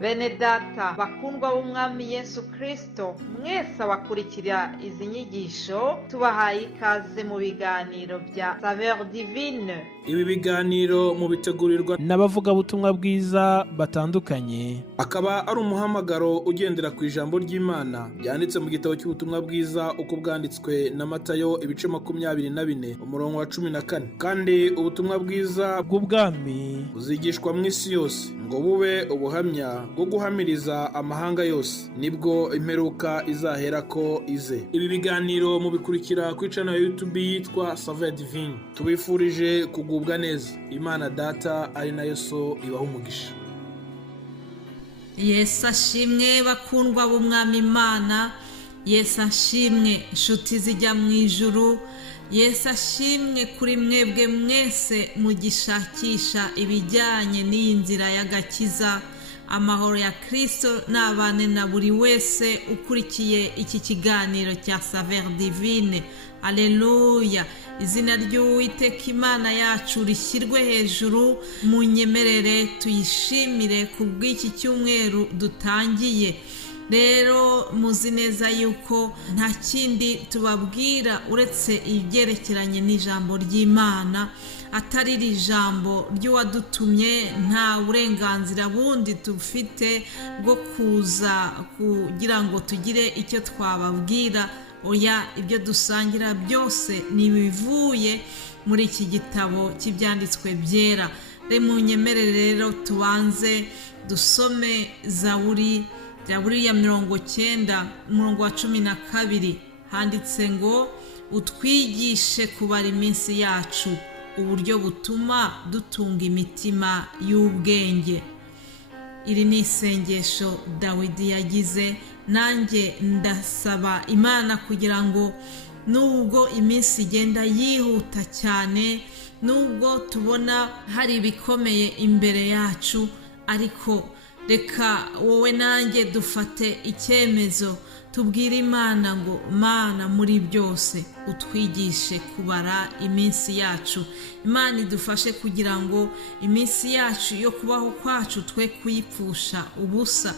Bene data bakundwa b'umwami Yesu Kristo, mwese abakurikira izi nyigisho tubahaye ikaze mu biganiro bya Saveur Divine. Ibi biganiro mu bitegurirwa n'abavugabutumwa bwiza batandukanye, akaba ari umuhamagaro ugendera ku ijambo ry'Imana byanditse mu gitabo cy'ubutumwa bwiza uko bwanditswe na Matayo ibice 24 umurongo wa 14. Kandi ubutumwa bwiza bw'ubwami buzigishwa mu isi yose ngo bube ubuhamya bwo guhamiriza amahanga yose, nibwo imperuka izahera ko ize. Ibi biganiro mubikurikira ku channel ya YouTube yitwa Saveur Divine. Tubifurije kugubwa neza. Imana Data ari nayo so ibaho umugisha. Yesu ashimwe bakundwa b'umwami Imana, Yesu ashimwe inshuti zijya mu ijuru, Yesu ashimwe kuri mwebwe mwese mugishakisha ibijyanye n'iyi nzira y'agakiza. Amahoro ya Kristo nabane na buri wese ukurikiye iki kiganiro cya Saveur Divine. Alleluia. Izina ry'Uwiteka Imana yacu rishyirwe hejuru. Munyemerere tuyishimire kubw'iki cyumweru dutangiye. Rero muzi neza yuko nta kindi tubabwira uretse ibyerekeranye n'ijambo ry'Imana, atari iri jambo ry'uwadutumye. Nta burenganzira bundi dufite bwo kuza kugira ngo tugire icyo twababwira. Oya, ibyo dusangira byose ni ibivuye muri iki gitabo cy'ibyanditswe byera. Munyemerere rero tubanze dusome Zaburi ya 90 umurongo wa 12. Handitse ngo utwigishe kubara iminsi yacu, uburyo butuma dutunga imitima y'ubwenge. Iri ni isengesho Dawidi yagize. Nanjye ndasaba Imana kugira ngo nubwo iminsi igenda yihuta cyane, nubwo tubona hari ibikomeye imbere yacu, ariko reka wowe nanjye dufate icyemezo, tubwire Imana ngo Mana, muri byose utwigishe kubara iminsi yacu. Imana idufashe kugira ngo iminsi yacu yo kubaho kwacu twe kuyipfusha ubusa.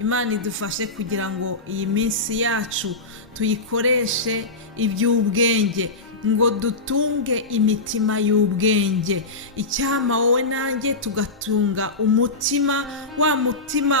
Imana idufashe kugira ngo iyi minsi yacu tuyikoreshe iby'ubwenge, ngo dutunge imitima y'ubwenge. Icyama wowe nanjye tugatunga umutima, wa mutima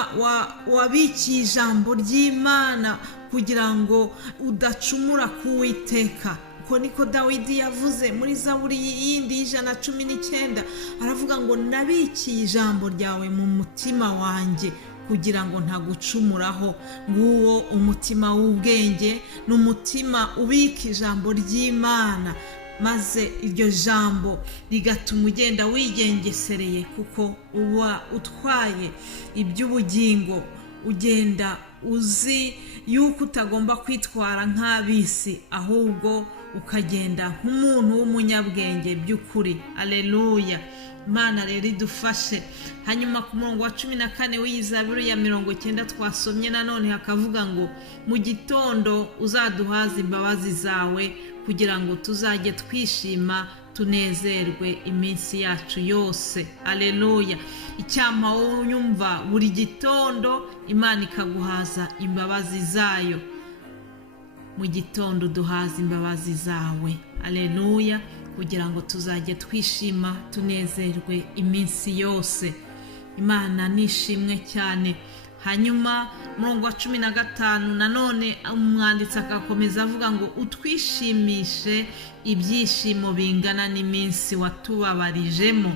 wabikiye ijambo ry'Imana kugira ngo udacumura k'Uwiteka. Uko niko Dawidi yavuze muri Zaburi yindi 119, aravuga ngo nabikiye ijambo ryawe mu mutima wanjye kugira ngo ntagucumuraho. Nguwo umutima w'ubwenge, n'umutima ubika ijambo ry'Imana, maze iryo jambo rigatuma ugenda wigengesereye, kuko uba utwaye iby'ubugingo. Ugenda uzi yuko utagomba kwitwara nk'abisi, ahubwo ukagenda nk'umuntu w'umunyabwenge by'ukuri. Alleluia. Imana rero idufashe. Hanyuma ku murongo wa 14 w'iyi Zaburi ya 90 twasomye nanone hakavuga ngo mu gitondo uzaduhaza imbabazi zawe, kugira ngo tuzajye twishima tunezerwe iminsi yacu yose. Alleluia. Icyampa unyumva buri gitondo Imana ikaguhaza imbabazi zayo. Mu gitondo duhaza imbabazi zawe. Alleluia. Kugira ngo tuzajye twishima tunezerwe iminsi yose. Imana nishimwe cyane. Hanyuma murongo wa 15 nanone umwanditsi akakomeza avuga ngo utwishimishe ibyishimo bingana n'iminsi watubabarijemo.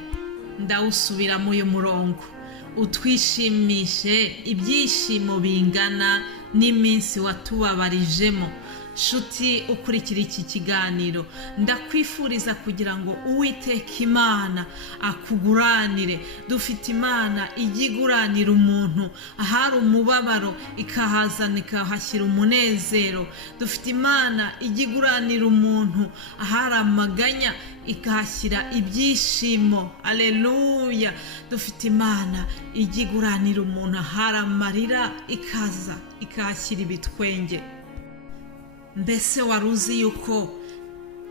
Ndawusubiramo uyu murongo, utwishimishe ibyishimo bingana n'iminsi watubabarijemo. Shuti ukurikira iki kiganiro, ndakwifuriza kugira ngo Uwiteka Imana akuguranire. Dufite Imana igiguranira umuntu ahari umubabaro, ikahazana ikahashyira umunezero. Dufite Imana igiguranira umuntu ahari amaganya, ikahashyira ibyishimo. Alleluia. Dufite Imana igiguranira umuntu ahari amarira, ikaza ikahashyira ibitwenge. Mbese waruzi yuko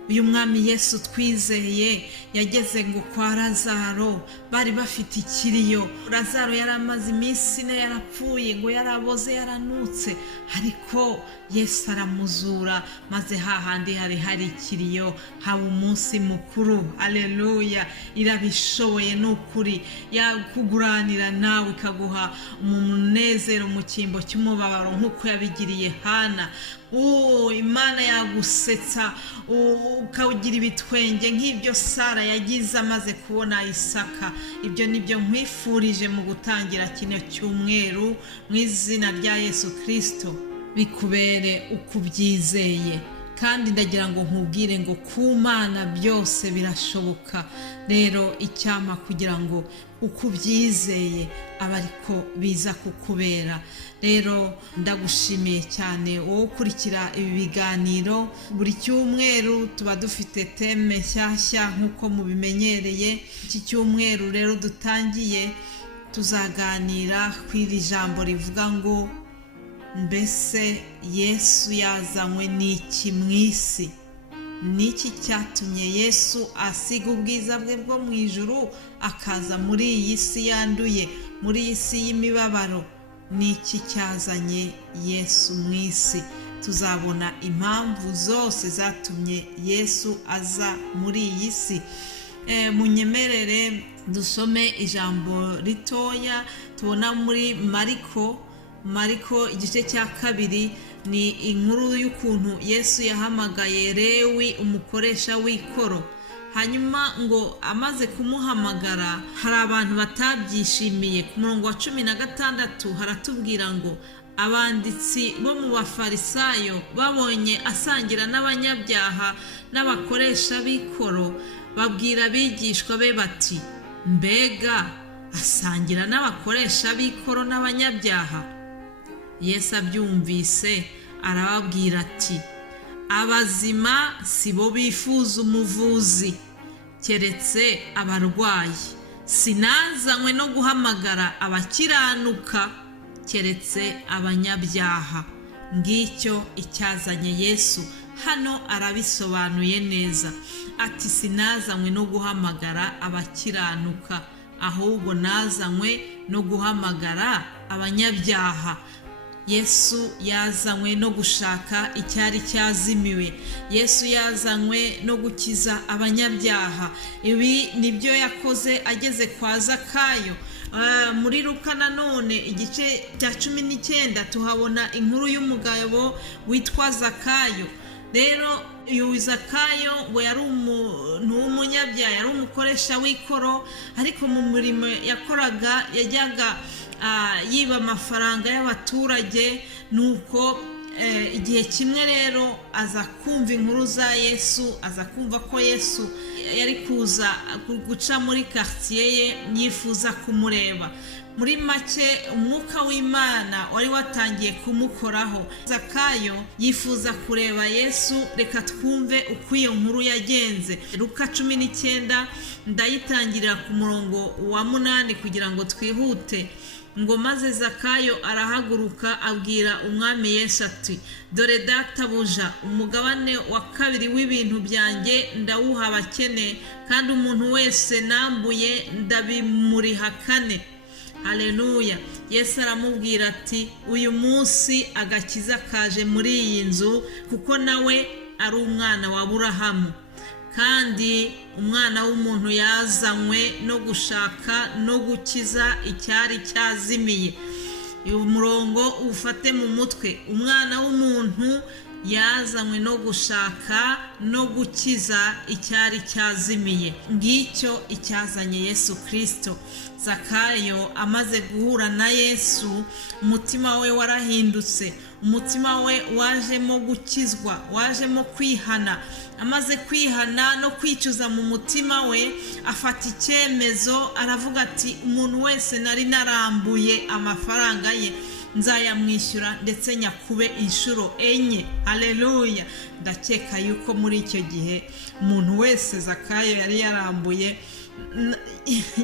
uyu mwami Yesu twizeye yageze ngo kwa Lazaro, bari bafite ikiriyo. Lazaro yari amaze iminsi ine yarapfuye, ngo yaraboze yaranutse, ariko Yesu aramuzura, maze hahandi hari ikiriyo haba umunsi mukuru. Aleluya! Irabishoboye n'ukuri, yakuguranira nawe ikaguha umunezero mu cyimbo cy'umubabaro nk'uko yabigiriye Hana. Imana yagusetsa ukawugira ibitwenge nk'ibyo Sara yagize amaze kubona Isaka. Ibyo nibyo nkwifurije mu gutangira kino cyumweru mu izina rya Yesu Kristo, bikubere uko ubyizeye. Kandi ndagira ngo nkubwire ngo ku Mana byose birashoboka. Rero icyama kugira ngo uko ubyizeye aba ariko biza kukubera. Rero ndagushimiye cyane wowe ukurikira ibi biganiro. Buri cyumweru tuba dufite teme nshyashya nk'uko mubimenyereye. Iki cyumweru rero dutangiye tuzaganira ku iri jambo rivuga ngo mbese Yesu yazanywe n'iki mu isi? Niki cyatumye Yesu asiga ubwiza bwe bwo mu ijuru akaza muri iyi si yanduye, muri iyi si y'imibabaro? Niki cyazanye Yesu mu isi? Tuzabona impamvu zose zatumye Yesu aza muri iyi si. Munyemerere dusome ijambo ritoya tubona muri Mariko igice cya 2. Ni inkuru y'ukuntu Yesu yahamagaye Lewi umukoresha w'ikoro. Hanyuma ngo amaze kumuhamagara hari abantu batabyishimiye. Ku murongo wa 16 haratubwira ngo abanditsi bo mu bafarisayo babonye asangira n'abanyabyaha n'abakoresha b'ikoro, babwira abigishwa be bati, mbega asangira n'abakoresha b'ikoro n'abanyabyaha? Yesu abyumvise arababwira ati, abazima si bo bifuza umuvuzi, keretse abarwayi. Sinazanywe no guhamagara abakiranuka, keretse abanyabyaha. Ngicyo icyazanye Yesu. Hano arabisobanuye neza ati, sinazanywe no guhamagara abakiranuka, ahubwo nazanywe no guhamagara abanyabyaha. Yesu yazanywe no gushaka icyari cyazimiwe. Yesu yazanywe no gukiza abanyabyaha. Ibi nibyo yakoze ageze kwa Zakayo. Muri Luka nanone igice cya 19 tuhabona inkuru y'umugabo witwa Zakayo. Rero uyu Zakayo ngo yari umuntu w'umunyabyaha, yari umukoresha w'ikoro, ariko mu murimo yakoraga yajyaga yiba amafaranga y'abaturage. Nuko igihe kimwe rero aza kumva inkuru za Yesu, aza kumva ko Yesu yari kuza guca muri quartier ye, yifuza kumureba. Muri make umwuka w'Imana wari watangiye kumukoraho. Zakayo yifuza kureba Yesu. Reka twumve uko iyo nkuru yagenze. Luka 19 ndayitangirira ku murongo wa 8 kugira ngo twihute. Ngo maze Zakayo arahaguruka abwira umwami Yesu ati, dore databuja, umugabane wa 2 w'ibintu byanjye ndawuha abakene, kandi umuntu wese nambuye ndabimuriha 4. Haleluya! Yesu aramubwira ati, uyu munsi agakiza kaje muri iyi nzu, kuko nawe ari umwana wa Aburahamu. Kandi umwana w'umuntu yazanywe no gushaka no gukiza icyari cyazimiye. Uyu murongo ufate mu mutwe. Umwana w'umuntu yazanywe no gushaka no gukiza icyari cyazimiye. Ngicyo icyazanye Yesu Kristo. Zakayo amaze guhura na Yesu, umutima we warahindutse. Umutima we wajemo gukizwa, wajemo kwihana. Amaze kwihana no kwicuza mu mutima we, afata icyemezo aravuga ati, umuntu wese nari narambuye amafaranga ye nzayamwishyura ndetse nyakube inshuro 4. Haleluya! Ndakeka yuko muri icyo gihe umuntu wese Zakayo yari yarambuye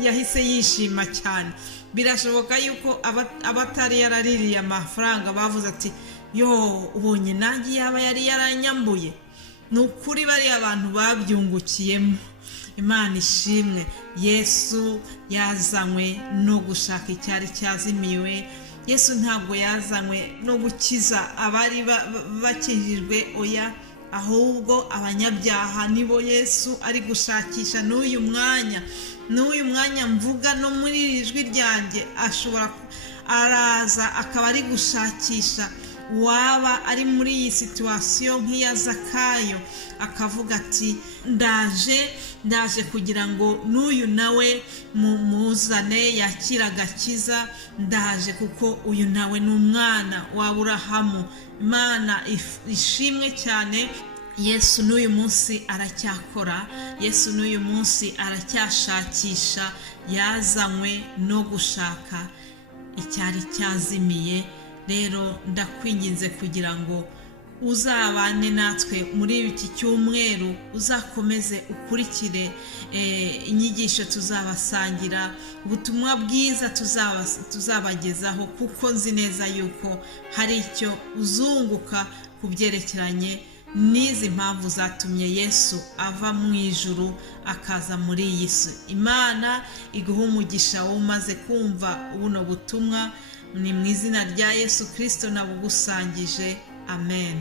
yahise yishima cyane. Birashoboka yuko abatari yaraririye amafaranga bavuze ati, yo, ubonye nanjye yaba yari yaranyambuye. ni ukuri bariya abantu babyungukiyemo. Imana ishimwe. Yesu yazanywe no gushaka icyari cyazimiwe. Yesu ntabwo yazanywe no gukiza abari bakijijwe, oya, ahubwo abanyabyaha nibo Yesu ari gushakisha. n'uyu mwanya mvuga no muri iri jwi ryanjye araza akaba ari gushakisha waba ari muri iyi situwasiyo nk'iya Zakayo, akavuga ati ndaje kugira ngo n'uyu nawe muzane yakira agakiza. Ndaje kuko uyu nawe ni umwana wa Aburahamu. Imana ishimwe cyane. Yesu n'uyu munsi aracyakora. Yesu n'uyu munsi aracyashakisha. Yazanywe no gushaka icyari cyazimiye. Rero ndakwinginze kugira ngo uzabane natwe muri iki cyumweru, uzakomeze ukurikire inyigisho tuzabasangira, ubutumwa bwiza tuzabagezaho, kuko nzi neza yuko hari icyo uzunguka ku byerekeranye n'izi mpamvu zatumye Yesu ava mu ijuru akaza muri iyi si. Imana iguha umugisha wowe umaze kumva buno butumwa. Ni mu izina rya Yesu Kristo nabugusangije. Amen.